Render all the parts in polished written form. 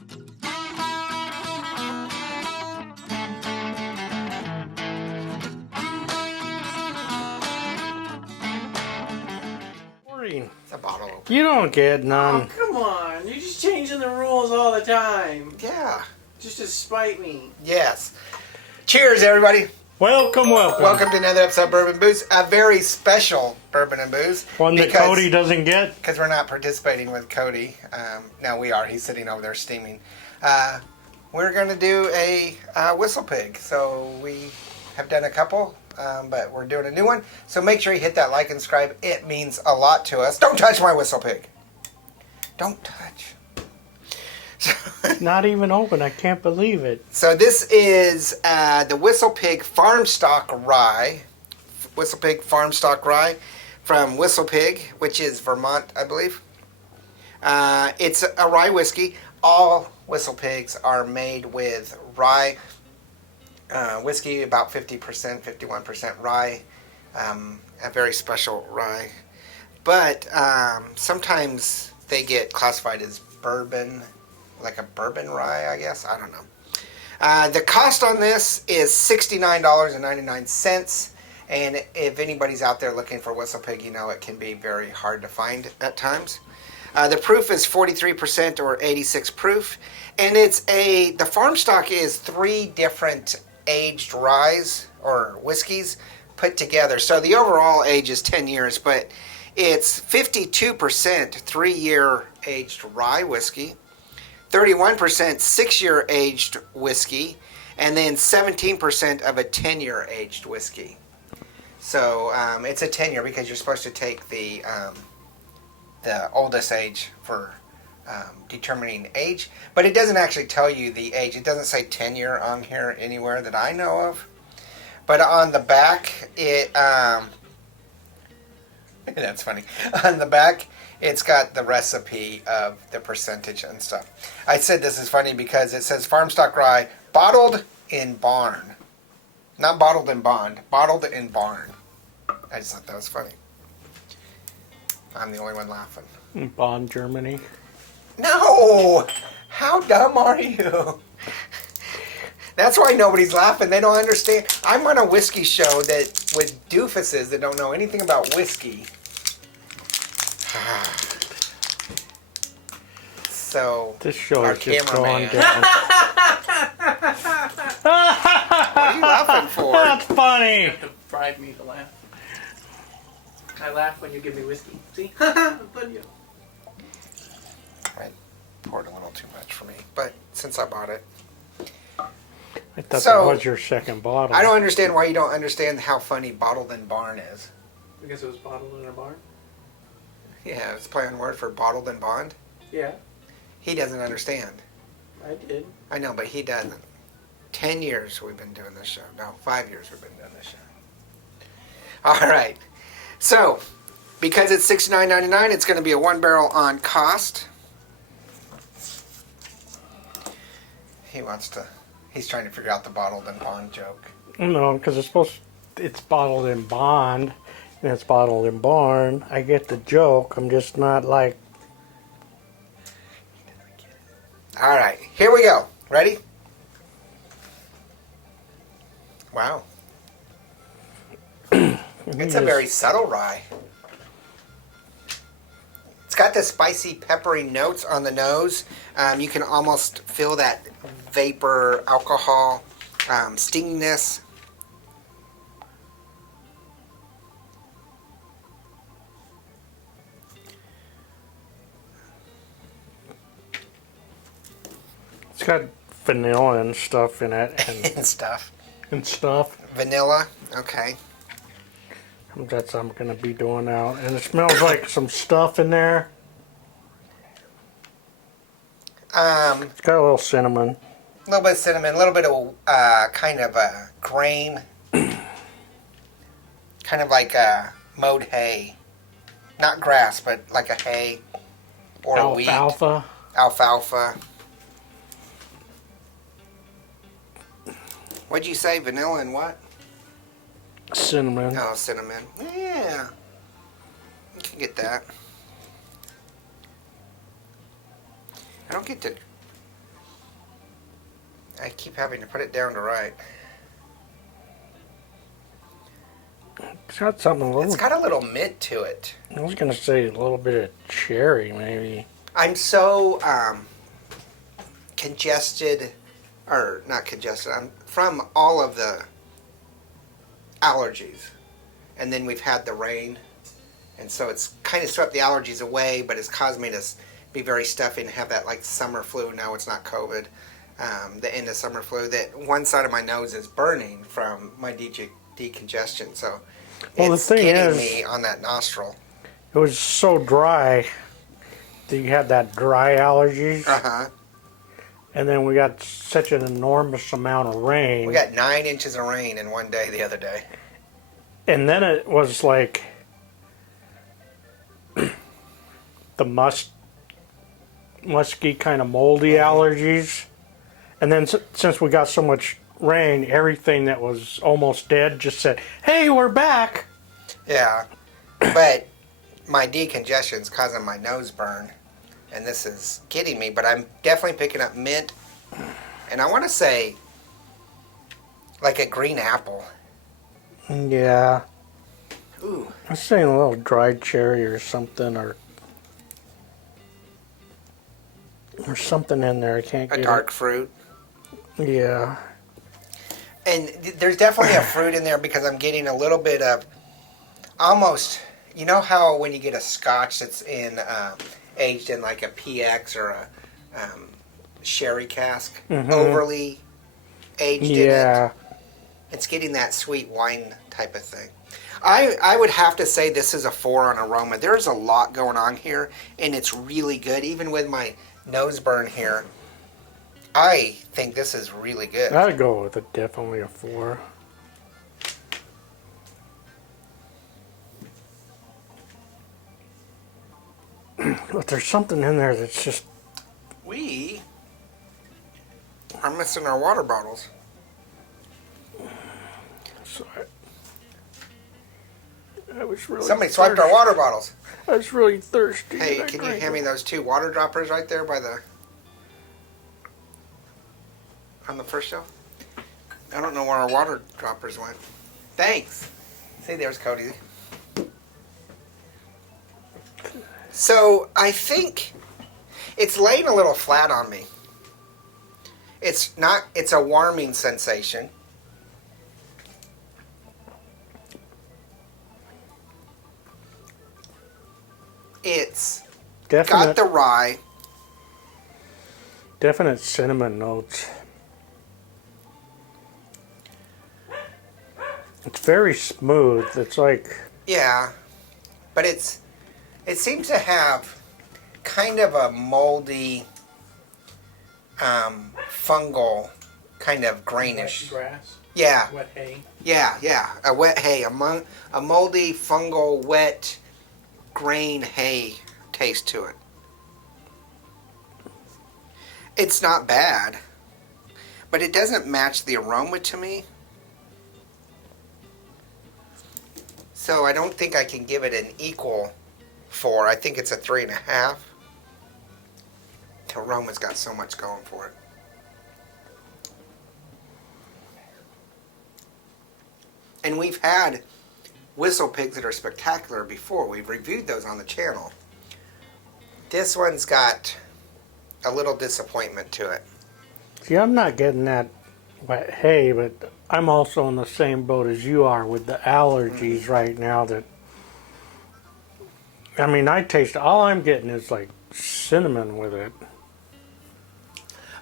It's a bottle opener. You don't get none. Oh, come on. You're just changing the rules all the time. Yeah. Just to spite me. Yes. Cheers, everybody. Welcome. Welcome to another episode of Bourbon and Booze. A very special Bourbon and Booze. One that Cody doesn't get. Because we're not participating with Cody. No, we are. He's sitting over there steaming. We're going to do a Whistle Pig. So we have done a couple. But we're doing a new one. So make sure you hit that like and subscribe. It means a lot to us. Don't touch my Whistle Pig. Don't touch. Not even open. I can't believe it. So this is the Whistle Pig Farmstock Rye. Whistle Pig Farmstock Rye from Whistle Pig, which is Vermont, I believe. It's a rye whiskey. All Whistle Pigs are made with rye whiskey, about 50%, 51% rye. A very special rye. But sometimes they get classified as bourbon, like a bourbon rye, I guess. I don't know. The cost on this is $69.99. And if anybody's out there looking for Whistle Pig, you know it can be very hard to find at times. The proof is 43% or 86 proof. And the farm stock is 3 different aged ryes or whiskeys put together. So the overall age is 10 years, but it's 52% 3-year aged rye whiskey, 31% 6-year aged whiskey, and then 17% of a 10-year aged whiskey. So it's a 10-year because you're supposed to take the oldest age for determining age, but it doesn't actually tell you the age. It doesn't say 10-year on here anywhere that I know of. But on the back, that's funny. On the back, it's got the recipe of the percentage and stuff. I said this is funny because it says Farmstock Rye, bottled in barn. Not bottled in bond, bottled in barn. I just thought that was funny. I'm the only one laughing. In Bonn, Germany. No! How dumb are you? That's why nobody's laughing. They don't understand. I'm on a whiskey show that with doofuses that don't know anything about whiskey. So this show our is just going cameraman. down. What are you laughing for? That's funny. You have to bribe me to laugh. I laugh when you give me whiskey. See? But you. I poured a little too much for me, but since I bought it. I thought that was your second bottle. I don't understand why you don't understand how funny bottled in barn is. Because it was bottled in a barn? Yeah, it's a play on word for bottled in bond. Yeah. He doesn't understand. I did. I know, but he doesn't. 10 years we've been doing this show. No, 5 years we've been doing this show. All right. So, because it's $69.99, it's going to be a 1 barrel on cost. He's trying to figure out the bottled in bond joke. No, because it's bottled in bond, and it's bottled in barn. I get the joke. I'm just not like. All right, here we go. Ready? Wow. It's a very subtle rye. It's got the spicy, peppery notes on the nose. You can almost feel that vapor alcohol stinginess. It's got vanilla and stuff in it. And stuff. And stuff. Vanilla, okay. That's what I'm going to be doing now. And it smells like some stuff in there. It's got a little cinnamon. A little bit of cinnamon, a little bit of kind of a grain. Kind of like mowed hay. Not grass, but like a hay. Or a wheat. Alfalfa. Alfalfa. What'd you say? Vanilla and what? Cinnamon. Oh, cinnamon. Yeah. You can get that. I don't get to I keep having to put it down to right. It's got something a little. It's got a little mint to it. I was gonna say a little bit of cherry, maybe. I'm so congested, or not congested. I'm from all of the allergies, and then we've had the rain, and so it's kind of swept the allergies away, but it's caused me to be very stuffy and have that like summer flu. Now it's not COVID. The end of summer flu. That one side of my nose is burning from my decongestion. So well, it's the thing getting is, me on that nostril. it was so dry that you had that dry allergies, and then we got such an enormous amount of rain. We got 9 inches of rain in one day the other day. And then it was like the musky kind of moldy allergies. And then since we got so much rain, everything that was almost dead just said, "Hey, we're back." Yeah, but my decongestion's causing my nose burn, and this is getting me. But I'm definitely picking up mint, and I want to say like a green apple. Yeah. Ooh. I was saying a little dried cherry or something, or something in there. I can't get A dark fruit. Yeah. And there's definitely a fruit in there because I'm getting a little bit of almost, you know how when you get a scotch that's in aged in like a PX or a sherry cask, overly aged in it. It's getting that sweet wine type of thing. I would have to say this is a 4 on aroma. There's a lot going on here, and it's really good. Even with my nose burn here, I think this is really good. I'd go with it, definitely a 4. But there's something in there that's just... We are missing our water bottles. Sorry. I was really Somebody swiped our water bottles. I was really thirsty. Hey, can you hand me those 2 water droppers right there by the... on the first shelf? I don't know where our water droppers went. Thanks. See, there's Cody. So, I think it's laying a little flat on me. It's a warming sensation. It's got the rye. Definite cinnamon notes. It's very smooth. It's like... Yeah, but it seems to have kind of a moldy, fungal kind of grainish. Wet grass. Yeah. Wet hay. Yeah. A wet hay, a moldy, fungal, wet, grain hay taste to it. It's not bad, but it doesn't match the aroma to me. So I don't think I can give it an equal 4. I think it's a 3.5. The aroma's got so much going for it. And we've had Whistle Pigs that are spectacular before. We've reviewed those on the channel. This one's got a little disappointment to it. See, I'm not getting that wet hay, but I'm also in the same boat as you are with the allergies right now. That, I mean, I taste, all I'm getting is like cinnamon with it.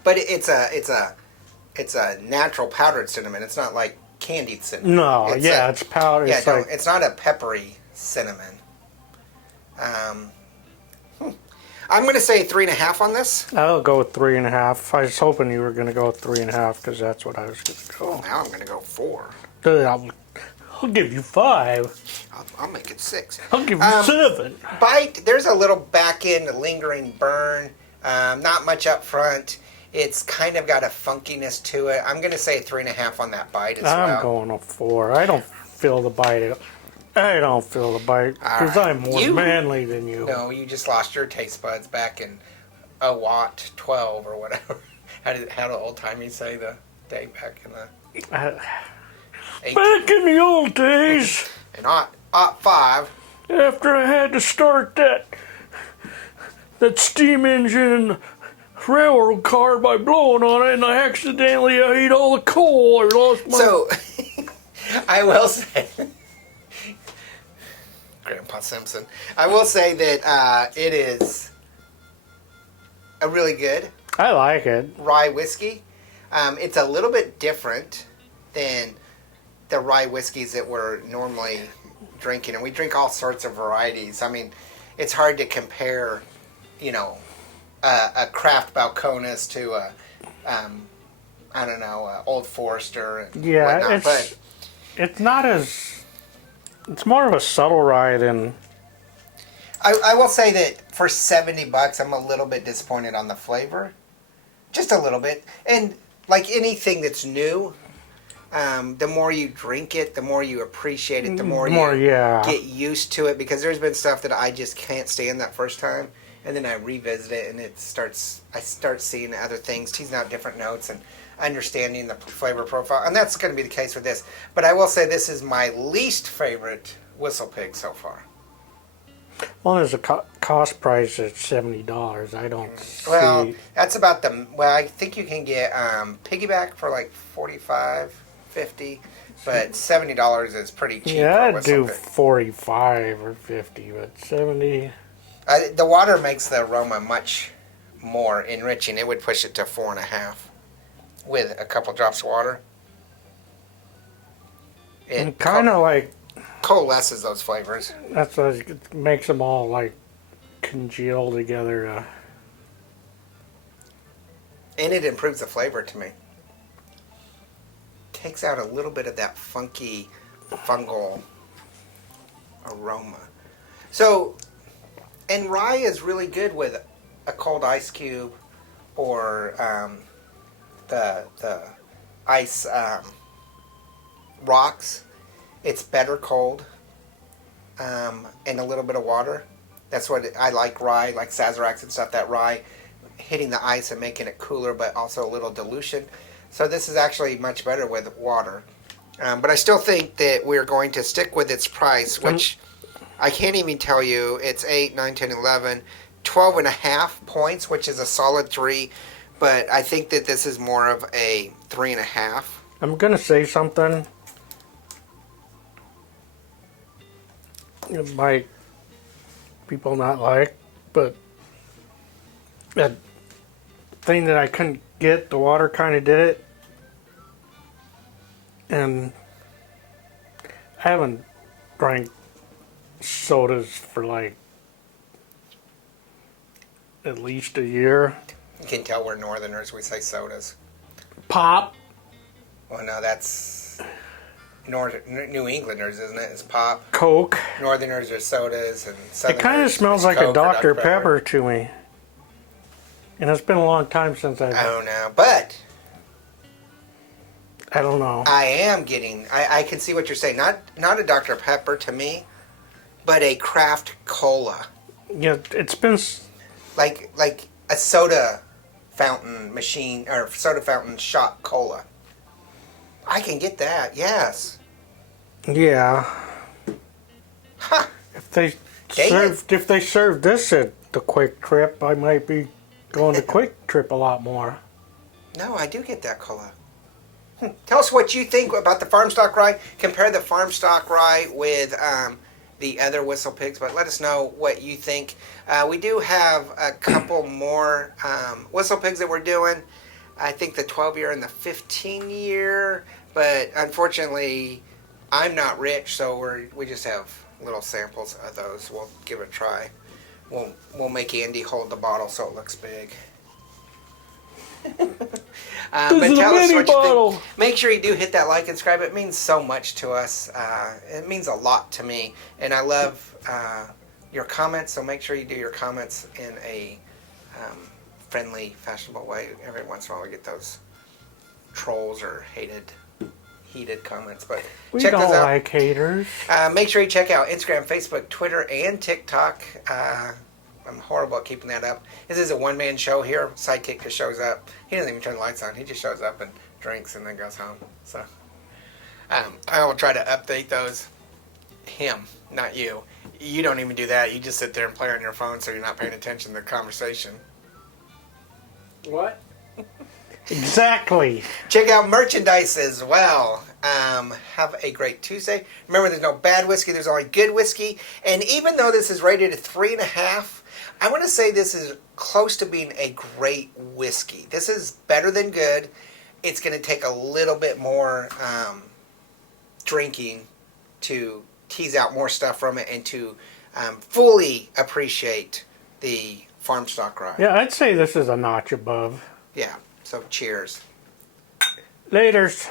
But it's a natural powdered cinnamon. It's not like candied cinnamon. No, it's powdered. Yeah, it's like, it's not a peppery cinnamon. I'm going to say 3.5 on this. I'll go with 3.5. I was hoping you were going to go with 3.5 because that's what I was going to go. Well, now I'm going to go 4. I'll give you 5. I'll make it 6. I'll give you 7. Bite, there's a little back end lingering burn. Not much up front. It's kind of got a funkiness to it. I'm going to say 3.5 on that bite as well. I'm going a 4. I don't feel the bite. I don't feel the bite because I'm more manly than you. No, you just lost your taste buds back in 12 or whatever. How do old timey say the day back in the Back in the old days, in aught 5. after I had to start that steam engine in the railroad car by blowing on it, and I accidentally ate all the coal. I lost my... So, I will say, Grandpa Simpson, I will say that it is a really good I like it. rye whiskey. It's a little bit different than the rye whiskeys that we're normally drinking, and we drink all sorts of varieties. I mean, it's hard to compare, a craft Balcones to a, Old Forester and whatnot. But it's not as... It's more of a subtle rye than... I will say that for $70, I'm a little bit disappointed on the flavor. Just a little bit. And like anything that's new, the more you drink it, the more you appreciate it, the more you get used to it. Because there's been stuff that I just can't stand that first time. And then I revisit it and I start seeing other things, teasing out different notes and understanding the flavor profile. And that's going to be the case with this. But I will say this is my least favorite Whistle Pig so far. Well, there's a cost price at $70. I don't see... Well, that's about I think you can get Piggyback for like $45, $50, but $70 is pretty cheap. Yeah, for I'd Whistle do Pig. 45 or 50, but 70... The water makes the aroma much more enriching. It would push it to 4.5 with a couple drops of water. It kind of like... coalesces those flavors. That's what it makes them all like congeal together. And it improves the flavor to me. Takes out a little bit of that funky fungal aroma. So, and rye is really good with a cold ice cube or the ice rocks. It's better cold and a little bit of water. That's what I like rye, like Sazeracs and stuff, that rye hitting the ice and making it cooler, but also a little dilution. So this is actually much better with water. But I still think that we're going to stick with its price, which I can't even tell you. It's 8, 9, 10, 11, 12 and a half points, which is a solid 3. But I think that this is more of a 3.5. I'm going to say something. It might people not like, but that thing that I couldn't get, the water kind of did it. And I haven't drank sodas for like at least a year. You can tell we're Northerners. We say sodas. Pop. Well, no, that's New Englanders, isn't it? It's pop. Coke. Northerners are sodas, and Southerners. It kind of smells like Coke a Dr. Pepper to me. And it's been a long time since I don't know, but I don't know. I am getting. I can see what you're saying. Not a Dr. Pepper to me, but a craft cola. Yeah, it's been like a soda fountain machine or soda fountain shot cola. I can get that. Yes. Yeah. Ha! If they served this at the Quick Trip, I might be going to Quick Trip a lot more. No, I do get that cola. Tell us what you think about the Farmstock Rye. Compare the Farmstock Rye with the other Whistle Pigs, but let us know what you think. We do have a couple more Whistle Pigs that we're doing. I think the 12-year and the 15-year, but unfortunately, I'm not rich, so we just have little samples of those. We'll give it a try. We'll make Andy hold the bottle so it looks big. But tell us what you think. Make sure you do hit that like and subscribe. It means so much to us. It means a lot to me, and I love your comments. So make sure you do your comments in a friendly, fashionable way. Every once in a while, we get those trolls or heated comments. But we check don't those out. like haters. Make sure you check out Instagram, Facebook, Twitter, and TikTok. I'm horrible at keeping that up. This is a one-man show here. Sidekick just shows up. He doesn't even turn the lights on. He just shows up and drinks and then goes home. So I will try to update those. Him, not you. You don't even do that. You just sit there and play on your phone so you're not paying attention to the conversation. What? Exactly. Check out merchandise as well. Have a great Tuesday. Remember, there's no bad whiskey. There's only good whiskey. And even though this is rated at 3.5, I want to say this is close to being a great whiskey. This is better than good. It's going to take a little bit more drinking to tease out more stuff from it and to fully appreciate the Farmstock Rye. Yeah, I'd say this is a notch above. Yeah. So cheers. Laters.